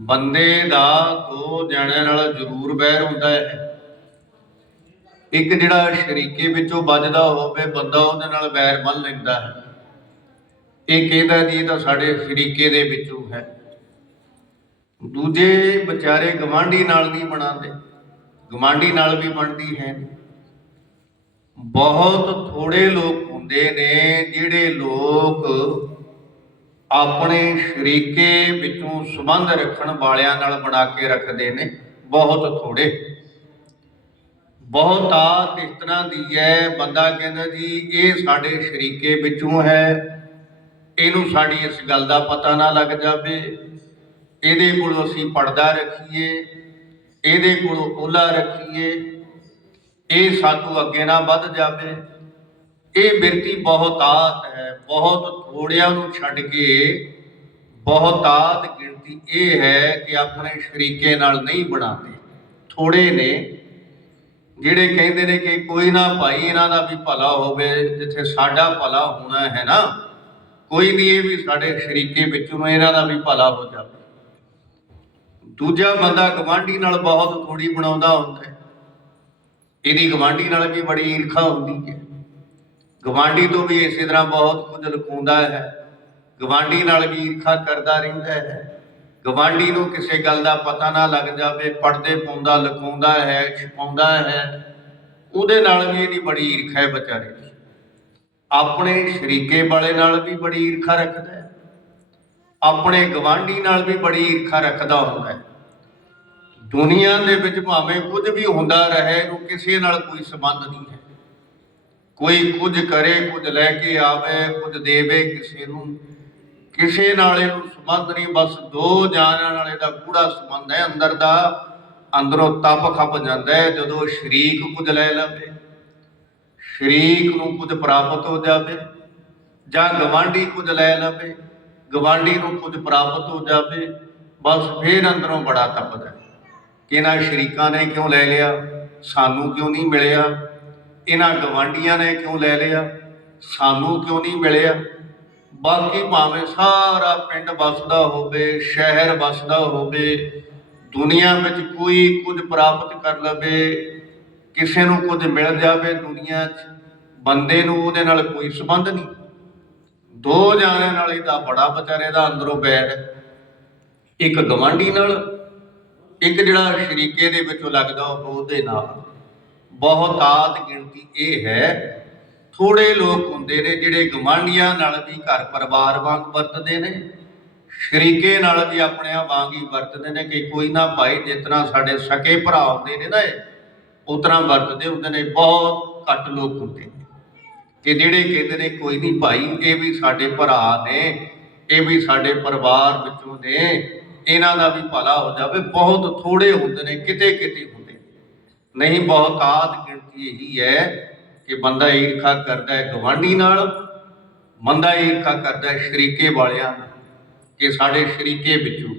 ਬੰਦੇ ਦਾ ਦੋ ਜਣਿਆਂ ਨਾਲ ਜ਼ਰੂਰ ਬੈਰ ਹੁੰਦਾ ਹੈ। ਇੱਕ ਜਿਹੜਾ ਸ਼ਰੀਕੇ ਵਿੱਚੋਂ ਵੱਜਦਾ ਹੋਵੇ, ਬੰਦਾ ਉਹਦੇ ਨਾਲ ਬੈਰ ਮੰਨ ਲੈਂਦਾ ਹੈ। ਇਹ ਕਹਿੰਦਾ ਜੀ, ਇਹ ਤਾਂ ਸਾਡੇ ਸ਼ਰੀਕੇ ਦੇ ਵਿੱਚੋਂ ਹੈ। ਦੂਜੇ ਵਿਚਾਰੇ ਗਵਾਂਢੀ ਨਾਲ ਨਹੀਂ ਬਣਾਉਂਦੇ। ਗਵਾਂਢੀ ਨਾਲ ਵੀ ਬਣਦੀ ਹੈ ਬਹੁਤ ਥੋੜੇ ਲੋਕ ਹੁੰਦੇ ਨੇ ਜਿਹੜੇ ਲੋਕ ਆਪਣੇ ਸ਼ਰੀਕੇ ਵਿੱਚੋਂ ਸੰਬੰਧ ਰੱਖਣ ਵਾਲਿਆਂ ਨਾਲ ਬਣਾ ਕੇ ਰੱਖਦੇ ਨੇ, ਬਹੁਤ ਥੋੜੇ। ਬਹੁਤਾ ਇਸ ਤਰ੍ਹਾਂ ਦੀ ਹੈ ਬੰਦਾ ਕਹਿੰਦਾ ਜੀ, ਇਹ ਸਾਡੇ ਸ਼ਰੀਕੇ ਵਿੱਚੋਂ ਹੈ, ਇਹਨੂੰ ਸਾਡੀ ਇਸ ਗੱਲ ਦਾ ਪਤਾ ਨਾ ਲੱਗ ਜਾਵੇ। ਇਹਦੇ ਕੋਲੋਂ ਅਸੀਂ ਪਰਦਾ ਰੱਖੀਏ, ਇਹਦੇ ਕੋਲੋਂ ਓਲਾ ਰੱਖੀਏ, ਇਹ ਸਾਤੋਂ ਅੱਗੇ ਨਾ ਵੱਧ ਜਾਵੇ। ਇਹ ਬਿਰਤੀ ਬਹੁਤਾਤ ਹੈ, ਬਹੁਤ ਥੋੜਿਆਂ ਨੂੰ ਛੱਡ ਕੇ ਬਹੁਤਾਤ ਗਿਣਤੀ ਇਹ ਹੈ ਕਿ ਆਪਣੇ ਸ਼ਰੀਕੇ ਨਾਲ ਨਹੀਂ ਬਣਾਉਂਦੇ। ਥੋੜੇ ਨੇ ਜਿਹੜੇ ਕਹਿੰਦੇ ਨੇ ਕਿ ਕੋਈ ਨਾ ਭਾਈ, ਇਹਨਾਂ ਦਾ ਵੀ ਭਲਾ ਹੋਵੇ, ਜਿੱਥੇ ਸਾਡਾ ਭਲਾ ਹੋਣਾ ਹੈ ਨਾ, ਕੋਈ ਨਹੀਂ ਇਹ ਵੀ ਸਾਡੇ ਸ਼ਰੀਕੇ ਵਿੱਚੋਂ ਇਹਨਾਂ ਦਾ ਵੀ ਭਲਾ ਹੋ ਜਾਵੇ। ਦੂਜਾ ਬੰਦਾ ਗਵਾਂਢੀ ਨਾਲ ਬਹੁਤ ਥੋੜੀ ਬਣਾਉਂਦਾ ਹੁੰਦਾ ਇਹਦੀ ਗਵਾਂਢੀ ਨਾਲ ਵੀ ਬੜੀ ਈਰਖਾ ਹੁੰਦੀ ਹੈ। ਗਵਾਂਢੀ ਤੋਂ ਵੀ ਇਸੇ ਤਰ੍ਹਾਂ ਬਹੁਤ ਕੁਝ ਲੁਕਾਉਂਦਾ ਹੈ। ਗਵਾਂਢੀ ਨਾਲ ਵੀ ਈਰਖਾ ਕਰਦਾ ਰਹਿੰਦਾ ਹੈ। ਗਵਾਂਢੀ ਨੂੰ ਕਿਸੇ ਗੱਲ ਦਾ ਪਤਾ ਨਾ ਲੱਗ ਜਾਵੇ ਪਰਦੇ ਪਾਉਂਦਾ, ਲੁਕਾਉਂਦਾ ਹੈ, ਛਪਾਉਂਦਾ ਹੈ। ਉਹਦੇ ਨਾਲ ਵੀ ਇਹਦੀ ਬੜੀ ਈਰਖਾ ਹੈ ਵਿਚਾਰੇ ਦੀ। ਆਪਣੇ ਸ਼ਰੀਕੇ ਵਾਲੇ ਨਾਲ ਵੀ ਬੜੀ ਈਰਖਾ ਰੱਖਦਾ ਹੈ। ਆਪਣੇ ਗਵਾਂਢੀ ਨਾਲ ਵੀ ਬੜੀ ਈਰਖਾ ਰੱਖਦਾ ਹੁੰਦਾ ਹੈ। ਦੁਨੀਆ ਦੇ ਵਿੱਚ ਭਾਵੇਂ ਕੁਝ ਵੀ ਹੁੰਦਾ ਰਹੇ ਨੂੰ ਕਿਸੇ ਨਾਲ ਕੋਈ ਸੰਬੰਧ ਨਹੀਂ ਹੈ। ਕੋਈ ਕੁਝ ਕਰੇ, ਕੁਝ ਲੈ ਕੇ ਆਵੇ, ਕੁਝ ਦੇਵੇ ਕਿਸੇ ਨੂੰ। ਕਿਸੇ ਨਾਲ ਇਹਨੂੰ ਸੰਬੰਧ ਨਹੀਂ, ਬਸ ਦੋ ਜਾਨਾਂ ਨਾਲ ਇਹਦਾ ਗੂੜਾ ਸੰਬੰਧ ਹੈ ਅੰਦਰ ਦਾ। ਅੰਦਰੋਂ ਤਪ ਖੱਪ ਜਾਂਦਾ ਹੈ, ਜਦੋਂ ਸ਼ਰੀਕ ਕੁਝ ਲੈ ਲਵੇ। ਸ਼ਰੀਕ ਨੂੰ ਕੁਝ ਪ੍ਰਾਪਤ ਹੋ ਜਾਵੇ, ਜਾਂ ਗਵਾਂਢੀ ਕੁਝ ਲੈ ਲਵੇ। ਗਵਾਂਢੀ ਨੂੰ ਕੁਝ ਪ੍ਰਾਪਤ ਹੋ ਜਾਵੇ, ਬਸ ਫੇਰ ਅੰਦਰੋਂ ਬੜਾ ਤਪਦਾ ਹੈ। ਇਹਨਾਂ ਸ਼ਰੀਕਾਂ ਨੇ ਕਿਉਂ ਲੈ ਲਿਆ? ਸਾਨੂੰ ਕਿਉਂ ਨਹੀਂ ਮਿਲਿਆ? ਇਹਨਾਂ ਗਵਾਂਢੀਆਂ ਨੇ ਕਿਉਂ ਲੈ ਲਿਆ? ਸਾਨੂੰ ਕਿਉਂ ਨਹੀਂ ਮਿਲਿਆ? ਬਾਕੀ ਭਾਵੇਂ ਸਾਰਾ ਪਿੰਡ ਵਸਦਾ ਹੋਵੇ, ਸ਼ਹਿਰ ਵਸਦਾ ਹੋਵੇ, ਦੁਨੀਆ ਵਿੱਚ ਕੋਈ ਕੁਝ ਪ੍ਰਾਪਤ ਕਰ ਲਵੇ, ਕਿਸੇ ਨੂੰ ਕੁਝ ਮਿਲ ਜਾਵੇ ਦੁਨੀਆ 'ਚ, ਬੰਦੇ ਨੂੰ ਉਹਦੇ ਨਾਲ ਕੋਈ ਸੰਬੰਧ ਨਹੀਂ। ਦੋ ਜਾਣਿਆਂ ਨਾਲ ਤਾਂ ਬੜਾ ਵਿਚਾਰੇ ਦਾ ਅੰਦਰੋਂ ਬੈਠ। ਇੱਕ ਗਵਾਂਢੀ ਨਾਲ, ਇੱਕ ਜਿਹੜਾ ਸ਼ਰੀਕੇ ਦੇ ਵਿੱਚੋਂ ਲੱਗਦਾ ਉਹਦੇ ਨਾਲ। ਬਹੁਤਾਤ ਗਿਣਤੀ ਇਹ ਹੈ। ਥੋੜੇ ਲੋਕ ਹੁੰਦੇ ਨੇ ਜਿਹੜੇ ਗਵਾਂਢੀਆਂ ਨਾਲ ਵੀ ਘਰ ਪਰਿਵਾਰ ਵਾਂਗ ਵਰਤਦੇ ਨੇ। ਸ਼ਰੀਕੇ ਨਾਲ ਵੀ ਆਪਣਿਆਂ ਵਾਂਗ ਹੀ ਵਰਤਦੇ ਨੇ ਕਿ ਕੋਈ ਨਾ ਭਾਈ ਜਿਤਨਾ ਸਾਡੇ ਸਕੇ ਭਰਾ ਹੁੰਦੇ ਨੇ ਨਾ ਇਹ ਉਤਨਾ ਵਰਤਦੇ ਹੁੰਦੇ ਨੇ। ਬਹੁਤ ਘੱਟ ਲੋਕ ਹੁੰਦੇ ਨੇ। ਕਿ ਜਿਹੜੇ ਕਹਿੰਦੇ ਨੇ ਕੋਈ ਨਹੀਂ ਭਾਈ, ਇਹ ਵੀ ਸਾਡੇ ਭਰਾ ਨੇ, ਇਹ ਵੀ ਸਾਡੇ ਪਰਿਵਾਰ ਵਿੱਚੋਂ ਨੇ। ਇਹਨਾਂ ਦਾ ਵੀ ਭਲਾ ਹੋ ਜਾਵੇ। ਬਹੁਤ ਥੋੜੇ ਹੁੰਦੇ ਨੇ ਕਿਤੇ ਕਿਤੇ ਹੁੰਦੇ ਨਹੀਂ ਬਹੁਤਾਤ ਗਿਣਤੀ ਇਹੀ ਹੈ ਕਿ ਬੰਦਾ ਈਰਖਾ ਕਰਦਾ ਹੈ ਗਵਾਂਢੀ ਨਾਲ, ਬੰਦਾ ਈਰਖਾ ਕਰਦਾ ਹੈ ਸ਼ਰੀਕੇ ਵਾਲਿਆਂ ਨਾਲ, ਕਿ ਸਾਡੇ ਸ਼ਰੀਕੇ ਵਿੱਚੋਂ।